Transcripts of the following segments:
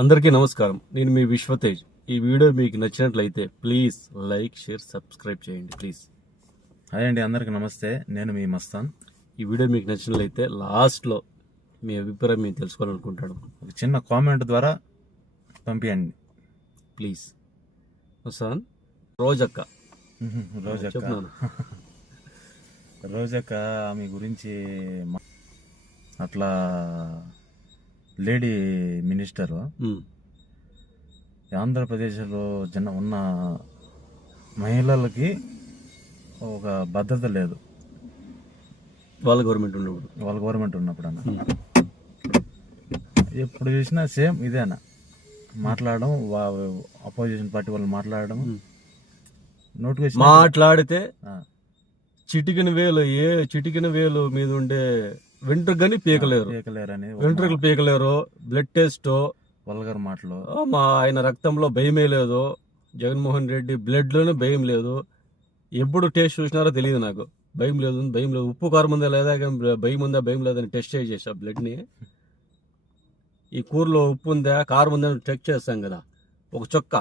అందరికీ నమస్కారం. నేను మీ విశ్వతేజ్. ఈ వీడియో మీకు నచ్చినట్లయితే ప్లీజ్ లైక్, షేర్, సబ్స్క్రైబ్ చేయండి ప్లీజ్. హాయ్ అండి, అందరికీ నమస్తే. నేను మీ మస్తాన్. ఈ వీడియో మీకు నచ్చినట్లయితే లాస్ట్లో మీ అభిప్రాయం మేము తెలుసుకోవాలనుకుంటాను. ఒక చిన్న కామెంట్ ద్వారా పంపించండి ప్లీజ్. మస్తాన్, రోజక్క రోజక్క చెప్తున్నాను. రోజక్క ఆమె గురించి అట్లా లేడీ మినిస్టర్ ఆంధ్రప్రదేశ్లో ఉన్న మహిళలకి ఒక భద్రత లేదు. వాళ్ళ గవర్నమెంట్ ఉన్నప్పుడు అన్న ఎప్పుడు చూసినా సేమ్ ఇదేనా మాట్లాడడం, అపోజిషన్ పార్టీ వాళ్ళు మాట్లాడడం, నోటిఫికేషన్ మాట్లాడితే చిటికిన వేలు మీద ఉండే వెంట్రుకని పీకలేరని వెంట్రుకలు పీకలేరు. బ్లడ్ టెస్ట్ వల్గర్ మాటలు, ఆయన రక్తంలో భయమే లేదు. జగన్మోహన్ రెడ్డి బ్లడ్ లోనే భయం లేదు. ఎప్పుడు టేస్ట్ చూసినారో తెలియదు నాకు. భయం లేదు. ఉప్పు కారం ఉందా లేదా, భయం లేదని టెస్ట్ చేసా బ్లడ్ ని. ఈ కూరలో ఉప్పు ఉందా కారం ఉందా చెక్ చేస్తాం కదా, ఒక చొక్క.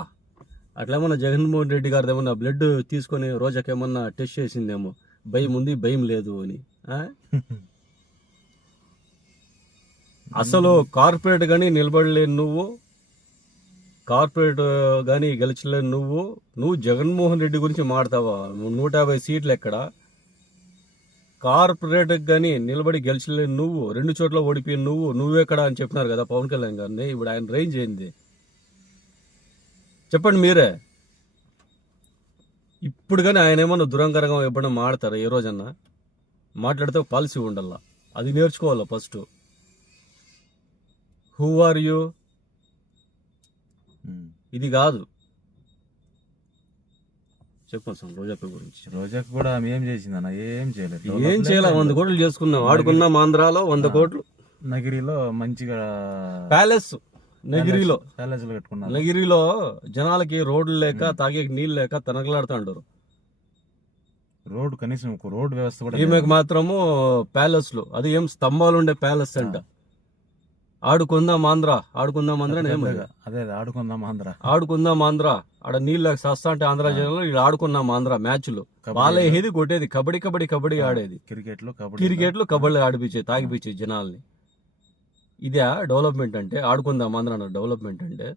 అట్లా ఏమన్నా జగన్మోహన్ రెడ్డి గారిది ఏమన్నా బ్లడ్ తీసుకొని రోజాకేమన్నా టెస్ట్ చేసిందేమో, భయం ఉంది భయం లేదు అని. అసలు కార్పొరేట్ కానీ నిలబడలేని నువ్వు, కార్పొరేట్ కానీ గెలిచలేని నువ్వు జగన్మోహన్ రెడ్డి గురించి మాడతావా? 150 సీట్లు ఎక్కడ? కార్పొరేట్ కానీ నిలబడి గెలిచలేని నువ్వు, 2 చోట్ల ఓడిపోయిన నువ్వెక్కడ అని చెప్పినారు కదా పవన్ కళ్యాణ్ గారిని. ఇప్పుడు ఆయన రేంజ్ ఏంది చెప్పండి మీరే. ఇప్పుడు కానీ ఆయన ఏమన్నా దురంకరంగా ఎప్పుడన్నా మాడతారా? ఏ రోజన్నా మాట్లాడితే పాలసీ ఉండాల, అది నేర్చుకోవాలా ఫస్ట్. Who are you? ఇది కాదు. చెప్పండి రోజాక గురించి. రోజాక కూడా ఆమె ఏం చేసిందన్న? ఏం చేయలేదు. 100 కోట్లు చేసుకున్నాం, ఆడుకున్నాం ఆంధ్రాలో 100 కోట్లు. నగిరిలో మంచిగా ప్యాలెస్, నగిరిలో కట్టుకున్నారు. నగిరిలో జనాలకి రోడ్లు లేక, తాగే నీళ్ళు లేక తనకలాడుతుంటారు. రోడ్డు కనీసం ఒక రోడ్డు వ్యవస్థ కూడా. ఈమెకు మాత్రము ప్యాలెస్లు, అది ఏం స్తంభాలు ఉండే ప్యాలెస్ అంట. ఆడుకుందాం ఆంధ్ర అదే ఆడుకుందాం ఆంధ్ర. ఆడ నీళ్ళు సస్తా అంటే ఆంధ్ర జనంలో ఇలా ఆడుకున్నాం ఆంధ్ర మ్యాచ్లు. బాలేది కొట్టేది, కబడ్డీ ఆడేది, క్రికెట్లు కబడ్డీ ఆడిపించేది, తాగిపించేది జనాల్ని. ఇదే డెవలప్మెంట్ అంటే? ఆడుకుందాం ఆంధ్ర అన్న డెవలప్మెంట్ అంటే?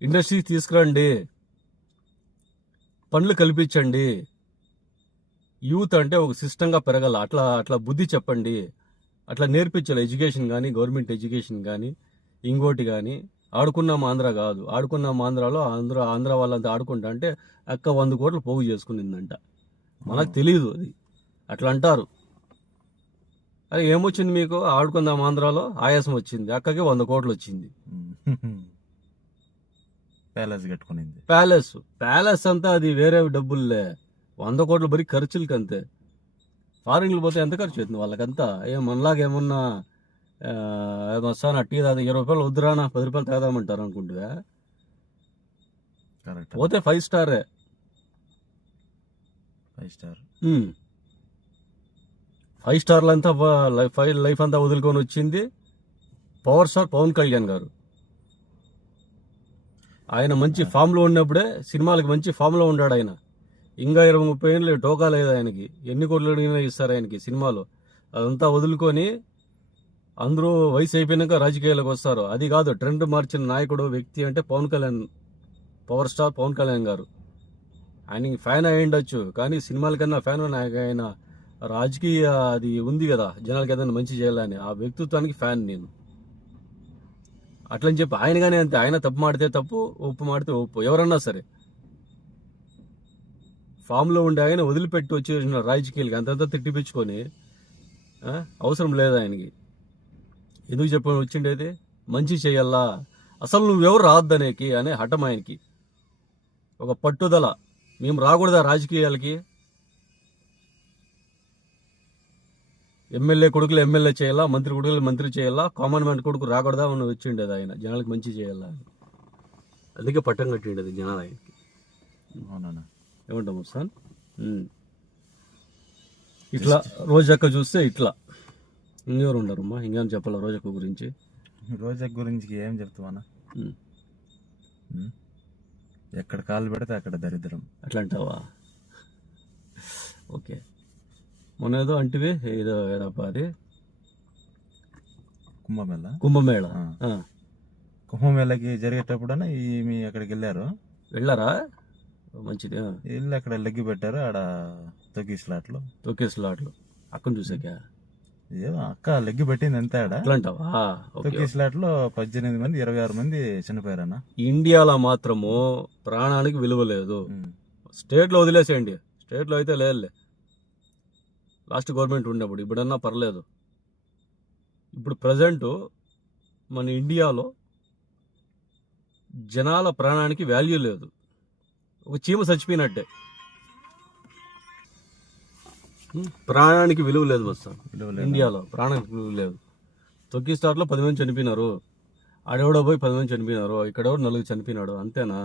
ఇండస్ట్రీస్ తీసుకురండి, పనులు కల్పించండి. యూత్ అంటే ఒక సిస్టంగా పెరగాల. అట్లా బుద్ధి చెప్పండి, అట్లా నేర్పించాలి. ఎడ్యుకేషన్ కానీ, గవర్నమెంట్ ఎడ్యుకేషన్ కానీ, ఇంకోటి కానీ. ఆడుకున్నాం ఆంధ్ర కాదు. ఆడుకున్నాం ఆంధ్రాలో ఆంధ్ర వాళ్ళంతా ఆడుకుంటా అంటే అక్క 100 కోట్లు పోగు చేసుకునిందంట. మనకు తెలియదు అది. అట్లా అంటారు. అరే ఏమొచ్చింది మీకు? ఆడుకుందాం ఆంధ్రాలో ఆయాసం వచ్చింది, అక్కకి 100 కోట్లు వచ్చింది. ప్యాలెస్ కట్టుకునింది. ప్యాలెస్ అంతా అది వేరే డబ్బుల్లే. 100 కోట్లు బరీ ఖర్చులకి అంతే. ఫారిన్లు పోతే ఎంత ఖర్చు అవుతుంది వాళ్ళకంతా? మనలాగా ఏమన్నా వస్తాను టీ తాదా 20 రూపాయలు వద్దురానా 10 రూపాయలు తాదామంటారు అనుకుంటుగా. పోతే 5 స్టారే. 5 స్టార్లంతా లైఫ్ అంతా వదులుకొని వచ్చింది పవర్ స్టార్ పవన్ కళ్యాణ్ గారు. ఆయన మంచి ఫామ్లో ఉన్నప్పుడే, సినిమాలకు మంచి ఫామ్లో ఉన్నాడు ఆయన. ఇంకా 20-30 ఏళ్ళు టోకా లేదు ఆయనకి. ఎన్ని కోట్లు అడిగినా ఇస్తారు ఆయనకి సినిమాలో. అదంతా వదులుకొని అందరూ వయసు అయిపోయినాక రాజకీయాలకు వస్తారు. అది కాదు, ట్రెండ్ మార్చిన నాయకుడు వ్యక్తి అంటే పవన్ కళ్యాణ్, పవర్ స్టార్ పవన్ కళ్యాణ్ గారు. ఆయనకి ఫ్యాన్ అయి ఉండొచ్చు, కానీ సినిమాల కన్నా ఫ్యాన్ ఆయన రాజకీయ అది ఉంది కదా, జనాలకి ఏదైనా మంచి చేయాలని. ఆ వ్యక్తిత్వానికి ఫ్యాన్ నేను. అట్లని చెప్పి ఆయన కానీ అంతే. ఆయన తప్పు మాడితే తప్పు, ఒప్పు మాడితే ఒప్పు. ఎవరన్నా సరే ఫామ్లో ఉండే ఆయన వదిలిపెట్టి వచ్చేసిన రాజకీయాలకి అంతంతా తిట్టిపించుకొని అవసరం లేదు ఆయనకి. ఎందుకు చెప్పని వచ్చిండేది? మంచి చేయాలా, అసలు నువ్వెవరు రావద్దనేకి అనే హఠం ఆయనకి, ఒక పట్టుదల. మేము రాకూడదా రాజకీయాలకి? ఎమ్మెల్యే కొడుకులు ఎమ్మెల్యే చేయాలా, మంత్రి కొడుకులు మంత్రి చేయాలా, కామన్ మ్యాన్ కొడుకు రాకూడదా అని వచ్చిండేది ఆయన. జనాలకి మంచి చేయాలా, అందుకే పట్టం కట్టిండేది జనాలు ఆయనకి. ఏమంటాము సార్? ఇట్లా రోజక్క చూస్తే ఇట్లా. ఇంకెవరు ఉండరమ్మా? ఇంకేం చెప్పాలా రోజక్క గురించి? రోజా గురించి ఏం చెప్తావన్నా? ఉమ్. ఎక్కడ కాలు పెడితే అక్కడ దరిద్రం. అట్లా అంటావా? ఓకే. మొన్న ఏదో అంటివి, ఏదో ఏదప్పా అది, కుంభమేళ. కుంభమేళ. ఆ. ఆ. కుంభమేళకి జరిగేటప్పుడన్నా మీ అక్కడికి వెళ్ళారు. వెళ్ళారా? మంచిది. వెళ్ళి అక్కడ లెగ్గి పెట్టారు ఆడ తొక్కిస్లాట్లో. తొక్కేసులాట్లు అక్కను చూసాక ఏదో అక్క లెగ్గి పెట్టింది అంతే ఆడ. అట్లా అంటావా? ఓకే. తొక్కిస్లాట్లో 18 మంది 26 మంది చనిపోయారన్న. ఇండియాలో మాత్రము ప్రాణానికి విలువ లేదు. స్టేట్లో వదిలేసేయండి, స్టేట్లో అయితే లేదులే, లాస్ట్ గవర్నమెంట్ ఉన్నప్పుడు. ఇప్పుడన్నా పర్లేదు. ఇప్పుడు ప్రజెంట్ మన ఇండియాలో జనాల ప్రాణానికి వాల్యూ లేదు. ఒక చీమ చచ్చిపోయినట్టే, ప్రాణానికి విలువ లేదు బస్తా. ఇండియాలో ప్రాణానికి విలువ లేదు. తొక్కి స్టార్ట్లో 10 మంది చనిపోయినారు, ఆడెవడో పోయి 10 మంది చనిపోయినారు, ఇక్కడెవడు 4 చనిపోయినాడు, అంతేనా?